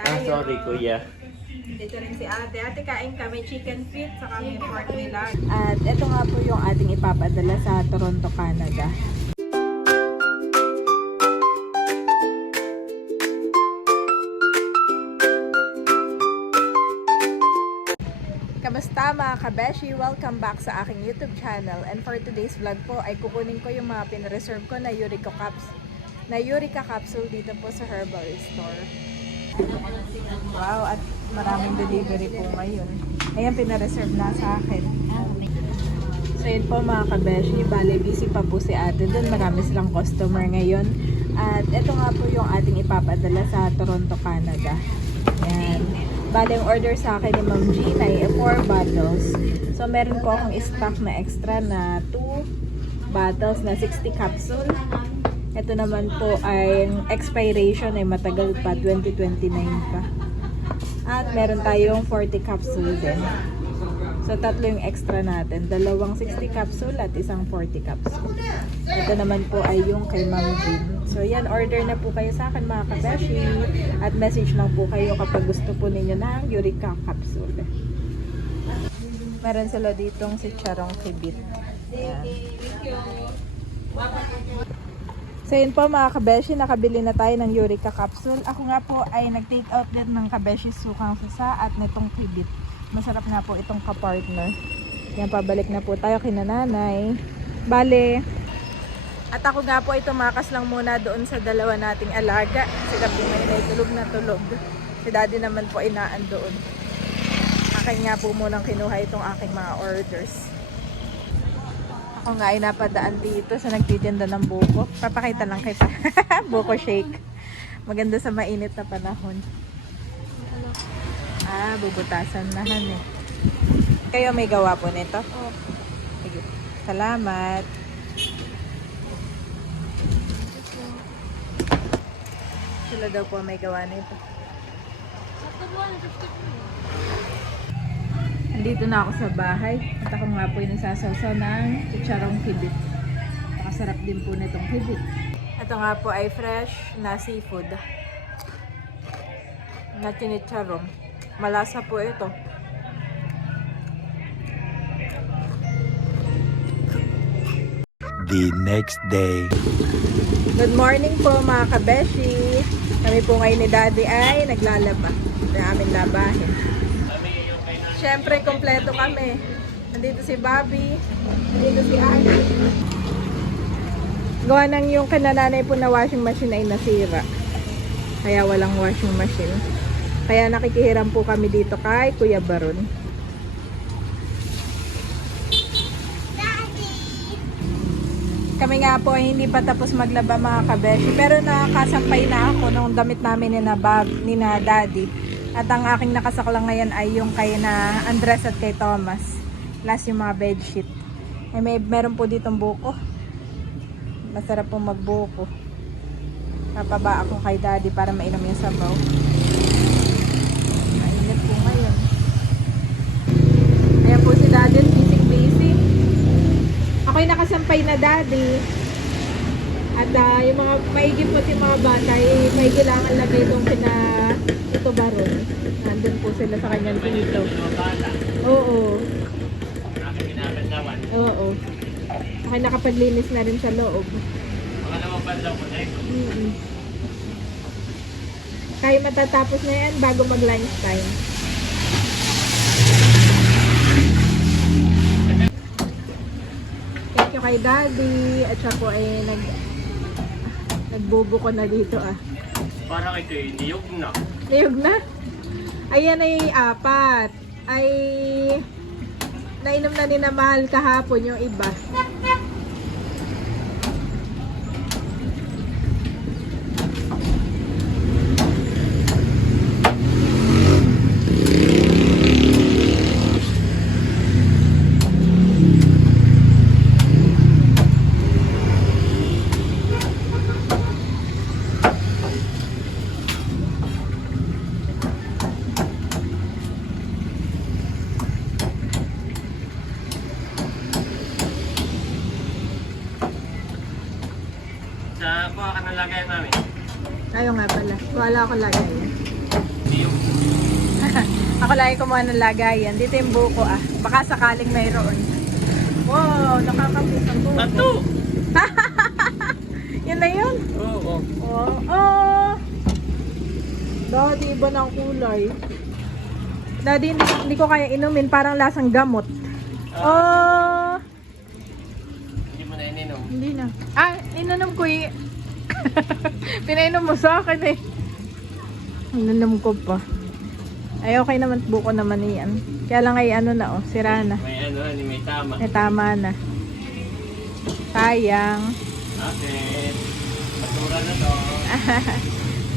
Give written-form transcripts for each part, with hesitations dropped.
tayo. Sorry kuya. Dito rin si ate. Ate, kain kami chicken feet, saka may pork nila. At ito nga po yung ating ipapadala sa Toronto, Canada. Kamusta mga kabeshi? Welcome back sa aking YouTube channel. And for today's vlog po ay kukunin ko yung mga pinareserve ko na Eureka capsule dito po sa herbal store. Wow, at maraming delivery po ngayon. Ayan, pinareserve na sa akin. So yun po mga kabeshi, bale busy pa po si ate doon. Marami silang customer ngayon. At ito nga po yung ating ipapadala sa Toronto, Canada. Ayan. Bale yung order sa akin ni Ma'am Gina ay 4 bottles. So meron po akong stock na extra na 2 bottles na 60 capsule. Ito naman po ay expiration ay matagal pa, 2029 pa. At meron tayong 40 capsule din. So tatlo yung extra natin, dalawang 60 capsule at isang 40 capsule. Ito naman po ay yung kay Ma'am Jean. So yan, order na po kayo sa akin mga kabeshi. At message lang po kayo kapag gusto po ninyo ng Eureka capsule. Meron sila ditong si Charong Kibit. Ayan. So yun po mga kabeshi, nakabili na tayo ng Eureka capsule. Ako nga po ay nag-take out din ng kabeshi sukang susa at nitong kibit. Masarap nga po itong ka-partner. Yan, pabalik na po tayo kina nanay. Bale, at ako nga po ay tumakas lang muna doon sa dalawa nating alaga. Si Gabi ngayon ay tulog na tulog. Si daddy naman po ay naan doon. Akin nga po munang kinuha itong aking mga orders. Ako nga ay napadaan dito sa nagtitinda ng buko. Papakita lang kita. Buko shake. Maganda sa mainit na panahon. Bubutasan na han eh. Kayo may gawa po nito? Sige. Salamat. Sila daw po may gawa nito. Nandito na ako sa bahay. At ako nga po yung nagsasawsaw ng chicharong kibit. Pakasarap din po nitong kibit. Ito nga po ay fresh na seafood. Na chinicharong. Malasa po ito. The next day. Good morning po mga kabeshi. Kami po ngayon ni Daddy ay naglalaba. Ito yung aming labahin. Siyempre, kompleto kami. Nandito si Bobby. Nandito si Ani. Gawa ng yung kanananay po na washing machine ay nasira. Kaya walang washing machine. Kaya nakikihiram po kami dito kay Kuya Baron. Kami nga po ay hindi pa tapos maglaba mga kabeshi. Pero nakakasampay na ako nung damit namin ni na Daddy. At ang aking nakasaklang ngayon ay yung kay na Andres at kay Thomas. Last yung mga bedsheet. Ay meron po ditong buko. Masarap po magbuko. Napaba ako kay Daddy para mainom yung sabaw. Mainit po ngayon. Ayan po si Daddy, busy. Ako'y nakasampay na Daddy. At yung mga maigip po si mga bata, may kailangan lagay itong ito Baron. Nandun po sila sa kanyang tito. Oo. Oo. Ako'y nakapaglinis na rin sa loob. Kaya matatapos na yan bago mag lunch time. Thank you kay Daddy. At siya po ay nagbubuko na dito Parang ito yung niyog na. Niyog na? Ayan ay 4. Ay nainom na ni na Mahal kahapon yung iba. Sa kuha ka ng lagayan namin. Ayaw nga pala. Wala ko lagay. lagi kumuha ng lagayan. Dito yung buko ah. Baka sakaling mayroon. Wow, nakakapit ang buko. Tato! Yun na yun. Oo. Oh, oh. Daddy, iba ng kulay. Daddy, hindi ko kaya inumin. Parang lasang gamot. Oh. Hindi mo na ininom. Hindi na. Ah, ininom ko eh. Pinainom mo sa akin eh. Ininom ko pa. Ay, okay naman. Buko naman yan. Kaya lang ay ano na oh. Sira na. May may tama. Eh, tama na. Sayang. Okay. Matura na to.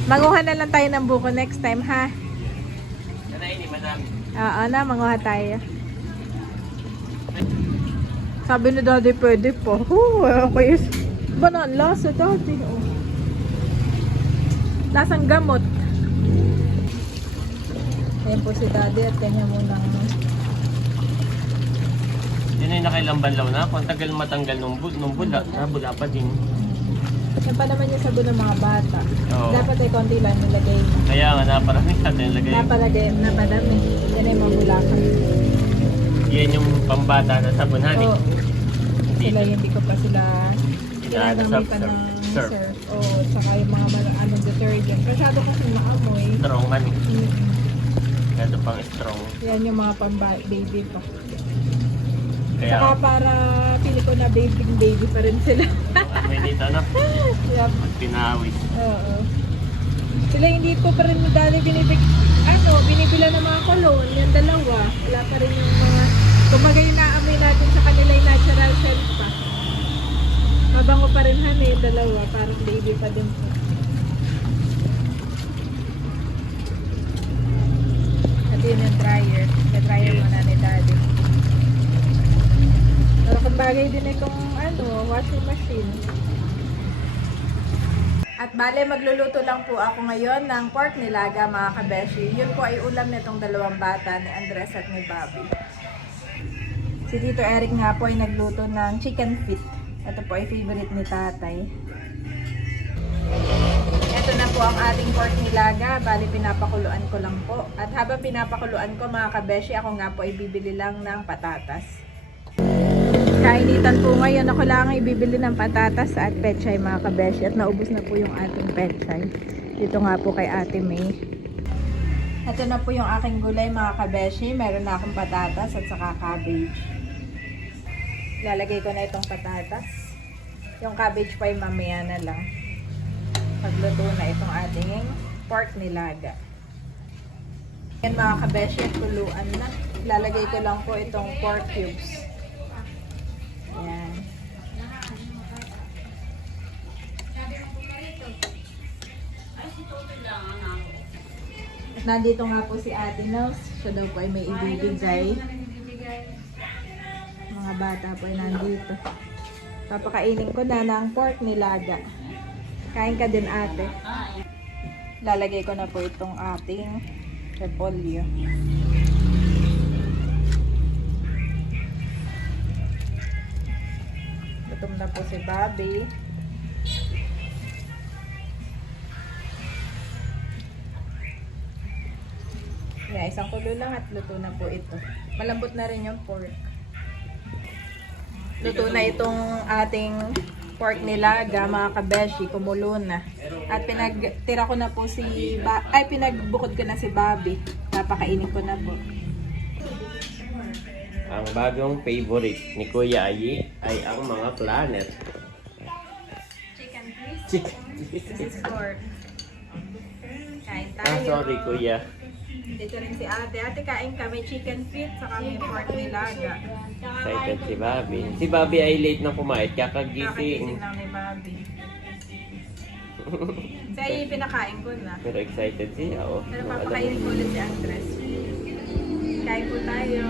Manguha na lang tayo ng buko next time ha. Kanainin man namin. Oo na, manguha tayo. Sabi ni daddy pwede po. Okay. Ba na ang lasa daddy? Oh. Lasang gamot. Ayan po si daddy at kanya munang Yun ay nakailang banlaw na. Kung tagal matanggal nung bula pa din. yan pa naman yung sago ng mga bata. Oo. Dapat ay konti lang nilagay mo. Kaya nga naparami natin lagay. Napalagay, napadami. Yan ay mga bulakan. Yan yung pambata na sabunan eh. Oo. Sila Hindi. hindi ko pa sila Inaano ginagamit pa sa ng surf. surf. Oo, tsaka yung mga anong detergent. Masyado kasi maamoy. Strong man eh. Mm. Kaya pang strong. Yan yung mga pang-baby pa. Kaya Saka para pili ko na baby pa rin sila. may nito na. Yup. Pinawis. Oo. Sila hindi ko pa rin dali binibila ng mga cologne. Yung dalawa. Wala pa rin yung mga kumbaga yung naamoy natin sa kanila yung natural scent pa. Mabango pa rin han eh, dalawa. Parang baby pa din po. At yun yung dryer. Yung dryer muna ni daddy. Kung bagay din itong washing machine. At bale, magluluto lang po ako ngayon ng pork nilaga mga kabeshi. Yun po ay ulam nitong dalawang bata ni Andres at ni Bobby. Si Tito Eric nga po ay nagluto ng chicken feet. Ito po ay favorite ni tatay. Ito na po ang ating pork nilaga. Bali, pinapakuluan ko lang po. At habang pinapakuluan ko mga kabeshi, ako nga po ay bibili lang ng patatas. Kainitan po ngayon. Ako lang ang ibibili ng patatas at pechay mga kabeshi. At naubos na po yung ating pechay. Dito nga po kay Ate May. Ito na po yung aking gulay mga kabeshi. Meron na akong patatas at saka cabbage. Lalagay ko na itong patatas. Yung cabbage pa ay mamaya na lang. Pagluto na itong ating pork nilaga. Yan mga kabeshi, kuluan na. Lalagay ko lang po itong pork cubes. Ayan. Nandito nga po si Ate Nels. Siya daw po ay may ibibigay. Mga bata po ay nandito. Papakainin ko na ng pork nilaga. Kain ka din ate. Lalagay ko na po itong ating repolyo. Gutom na po si Bobby. Yeah, isang kulo lang at luto na po ito. Malambot na rin yung pork. Luto na itong ating pork nilaga, mga kabeshi, kumulo na. At pinagtira ko na po pinagbukod ko na si Bobby. Napakainin ko na po. Ang bagong favorite ni Kuya Ayi ay ang mga planet. Chicken please. Chicken. This is pork. Kain tayo. Ah, sorry Kuya. Dito rin si ate. Ate, kain kami chicken feet saka may pork nilaga. Excited si Bobby. Si Bobby ay late na kumain, Kakagising kakagising. lang ni Bobby. Kaya pinakain ko na. Pero excited siya, oh. Pero papakainin ko ulit si Andres. Kain po tayo.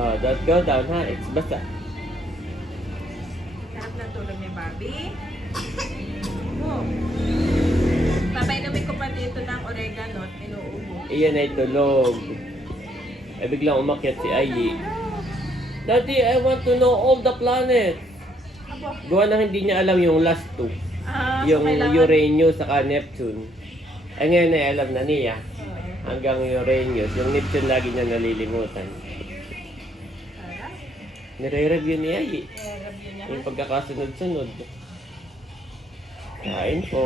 Oh, don't go down ha, it's basa. Sarap ng tulog ni Bobby. Oh. Papainumin ko pa dito ng oregano at inuubo. Iyan ay tulog. Ay biglang umakyat si Ayi. Daddy, I want to know all the planets. Apo. Gawa na hindi niya alam yung last two. Ah, Yung so kailangan- Uranus saka Neptune. Ay ngayon ay alam na niya. Hanggang Uranus. Yung Neptune lagi niya nalilimutan. Sarap. Nire-review niya eh. Review niya. Yung pagkakasunod-sunod. Kain po.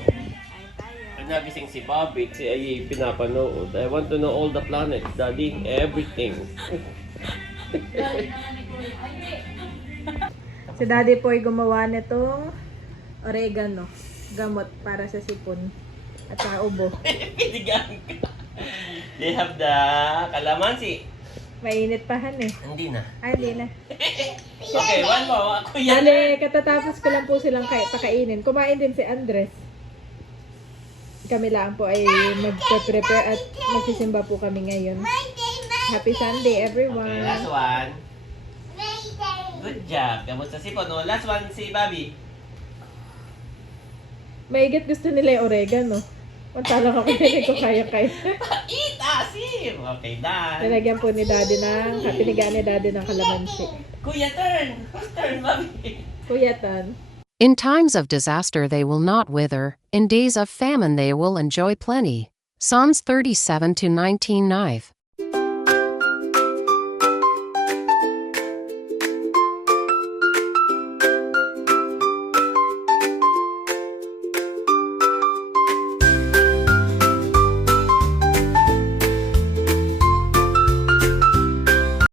Kain tayo. Pag nagising si Bobby, si Ay pinapanood. I want to know all the planets, Daddy. Everything. Si Daddy po ay gumawa nitong oregano, gamot para sa sipon at sa ubo. Pinigang ka. They have the calamansi. Mainit pa han eh. Hindi na. Ay, hindi na. Okay, one more. Ako yan. Dali, katatapos ko lang po silang pakainin. Kumain din si Andres. Kami lang po ay magpe-prepare at magsisimba po kami ngayon. Happy Sunday, everyone. Okay, last one. Good job. Kamusta si Pono? Last one si Bobby. Maigit gusto nila yung oregano. Punta lang ako, hindi ko kaya-kaya. Eat asim! Okay, done. Nilagyan po ni Daddy pinigaan ni Daddy ng kalamansi. Kuya, turn! Whose turn, Bobby? Kuya Tan. In times of disaster they will not wither, in days of famine they will enjoy plenty. Psalms 37 to 19:9.